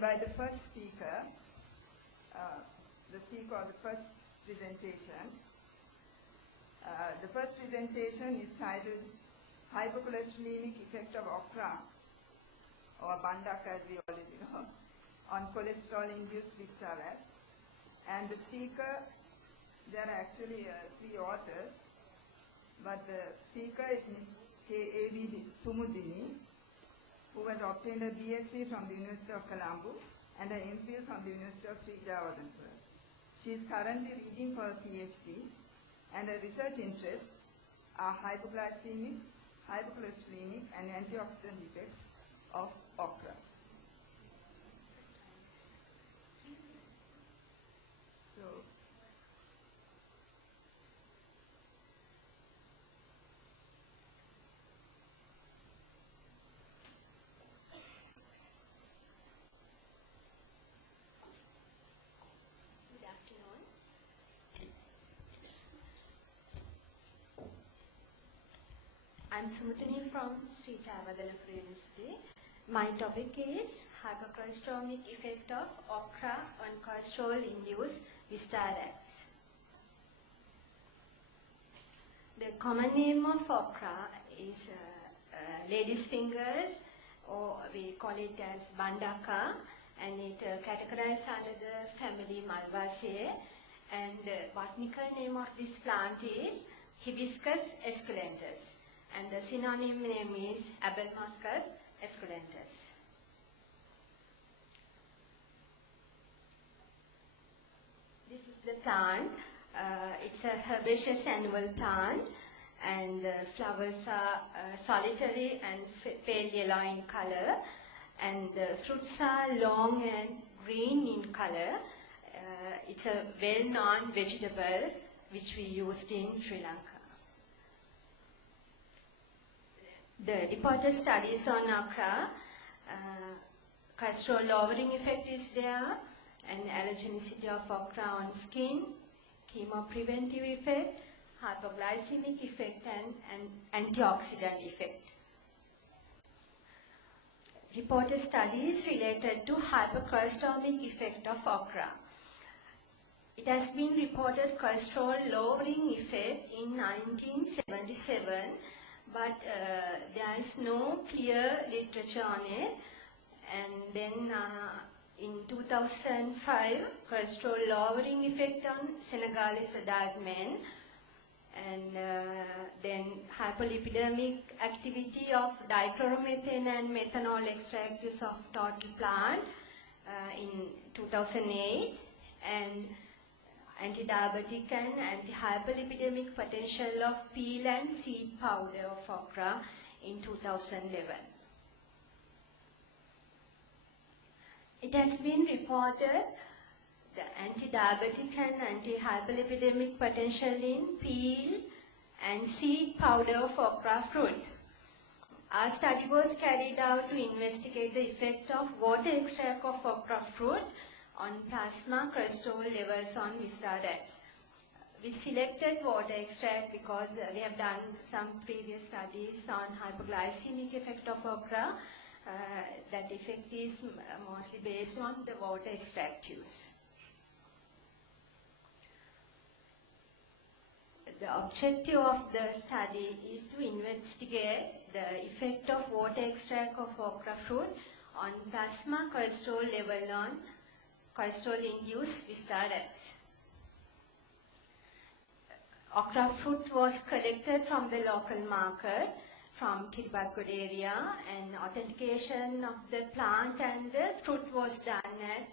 invite the first speaker, the speaker of the first presentation. The first presentation is titled Hypocolesterolaemic Effect of Okra, or Bandaka as we already know, on cholesterol-induced Wistar. And the speaker, there are actually 3 authors, but the speaker is Ms. K.A.V. Sumudunie, who has obtained a B.Sc from the University of Colombo and an M.Phil from the University of J.Wijayabandara. She is currently reading for a PhD, and her research interests are hypoglycemic, hypocholesterolemic, and antioxidant effects of okra. So, good afternoon. I'm Sumudunie from J.Wijayabandara University. My topic is hypocolesterolaemic effect of okra on cholesterol-induced Wistar. The common name of okra is lady's fingers, or we call it as bandaka, and it categorized under the family Malvaceae. And the botanical name of this plant is Hibiscus esculentus, and the synonym name is Abelmuscus esculentus. This is the plant. It's a herbaceous annual plant, and the flowers are solitary and pale yellow in color, and the fruits are long and green in color. It's a well-known vegetable which we used in Sri Lanka. The reported studies on okra, cholesterol lowering effect is there, and allergenicity of okra on skin, chemopreventive effect, hypoglycemic effect, and antioxidant effect. Reported studies related to hypercholesterolemic effect of okra. It has been reported cholesterol lowering effect in 1977, but there is no clear literature on it. And then in 2005, cholesterol lowering effect on Senegalese adult men, and then hypolipidemic activity of dichloromethane and methanol extracts of total plant in 2008, and anti-diabetic and anti-hyperlipidemic potential of peel and seed powder of okra in 2011. It has been reported the anti-diabetic and anti-hyperlipidemic potential in peel and seed powder of okra fruit. Our study was carried out to investigate the effect of water extract of okra fruit on plasma cholesterol levels on Wistar. We selected water extract because we have done some previous studies on hypoglycemic effect of okra. That effect is mostly based on the water extract use. The objective of the study is to investigate the effect of water extract of okra fruit on plasma cholesterol level on cholesterol-induced Wistar. Okra fruit was collected from the local market from Kiribati area, and authentication of the plant and the fruit was done at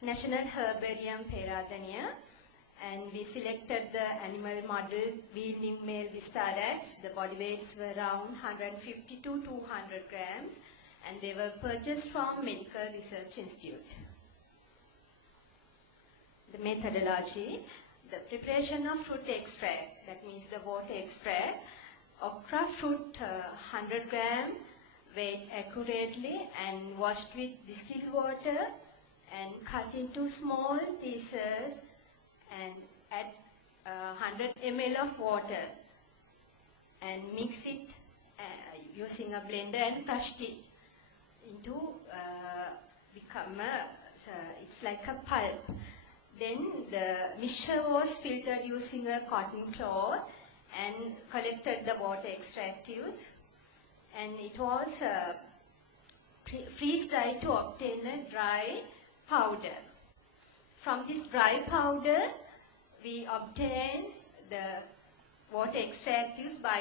National Herbarium Peradeniya, and we selected the animal model weaning male Wistar. The body weights were around 150 to 200 grams, and they were purchased from Medical Research Institute. The methodology, the preparation of fruit extract, that means the water extract. Okra fruit 100 gram, weighed accurately and washed with distilled water and cut into small pieces and add 100 ml of water and mix it using a blender and crushed it into, we become it's like a pulp. Then the mixture was filtered using a cotton cloth and collected the water extractives, and it was freeze-dried to obtain a dry powder. From this dry powder, we obtain the water extractives by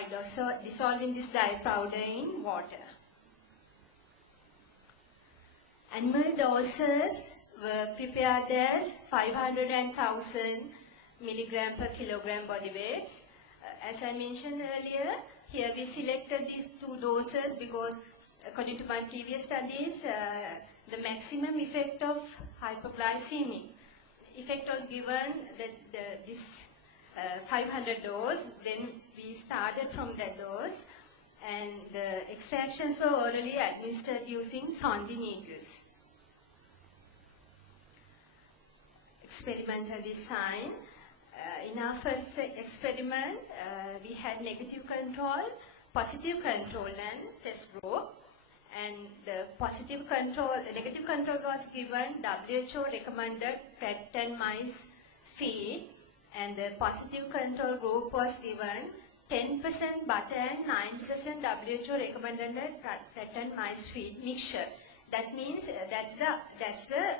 dissolving this dry powder in water. Animal doses were prepared as 500 and 1000 milligram per kilogram body weights. As I mentioned earlier, here we selected these two doses because according to my previous studies, the maximum effect of hypoglycemic effect was given that this 500 dose. Then we started from that dose, and the extractions were orally administered using sondi needles. Experimental design. In our first experiment, we had negative control, positive control, and test group. And the negative control was given WHO recommended rat and mice feed, and the positive control group was given 10% butter and 90% WHO recommended rat and mice feed mixture. That means that's the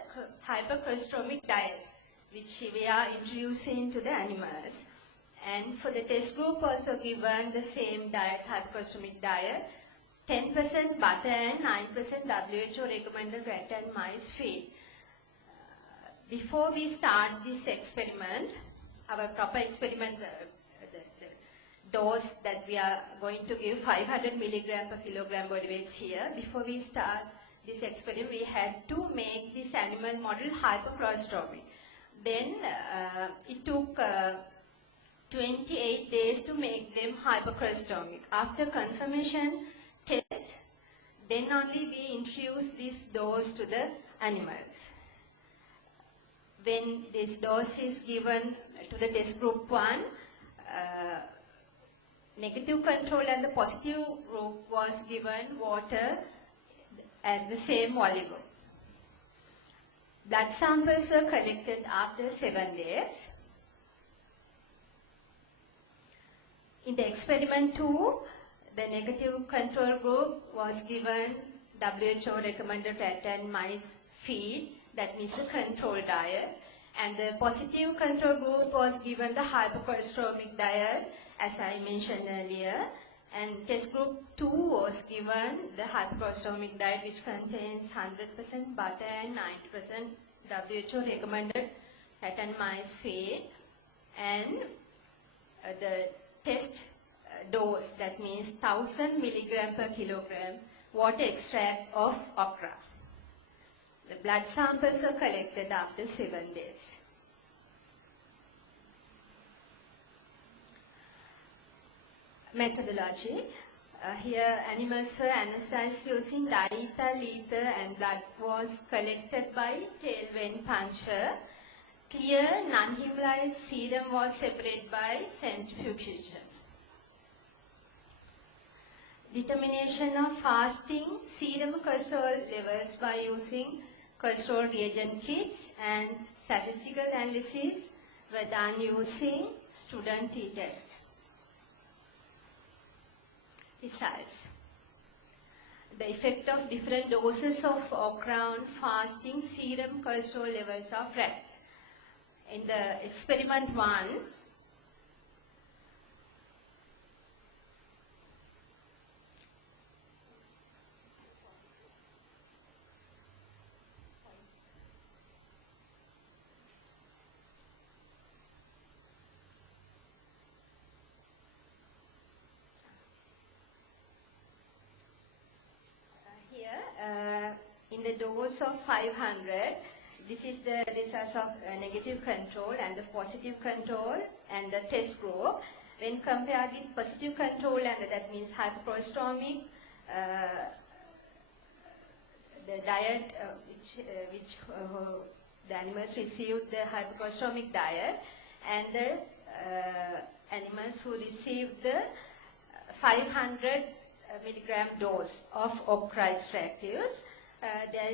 hypercholesterolemic diet which we are introducing to the animals. And for the test group also given the same diet, hypocolesterolemic diet, 10% butter and 9% WHO recommended rat and mice feed. Before we start this experiment, our proper experiment, the dose that we are going to give 500 milligram per kilogram body weights here. Before we start this experiment, we had to make this animal model hypercholesterolemic. Then it took 28 days to make them hypercholesterolemic. After confirmation test, then only we introduce this dose to the animals. When this dose is given to the test group 1, negative control and the positive group was given water as the same volume. Blood samples were collected after 7 days. In the experiment 2, the negative control group was given WHO recommended rat and mice feed, that means a control diet, and the positive control group was given the hypercholesterolemic diet, as I mentioned earlier, and test group 2 was given the hypercholesterolemic diet, which contains 100% butter and 90% WHO recommended rat and mice feed, and the test dose, that means 1000 milligram per kilogram water extract of okra. The blood samples were collected after 7 days. Methodology. Here animals were anesthetized using diethyl ether, and blood was collected by tail vein puncture. Clear non-hemolyzed serum was separated by centrifugation. Determination of fasting serum cholesterol levels by using cholesterol reagent kits, and statistical analysis were done using student t-test. Results. The effect of different doses of okra on fasting serum cholesterol levels of rats. In the experiment 1, in the dose of 500, this is the results of negative control and the positive control and the test group. When compared with positive control, and that means hypercholesterolemic, the diet which the animals received the hypercholesterolemic diet, and the animals who received the 500 milligram dose of okra extractives, there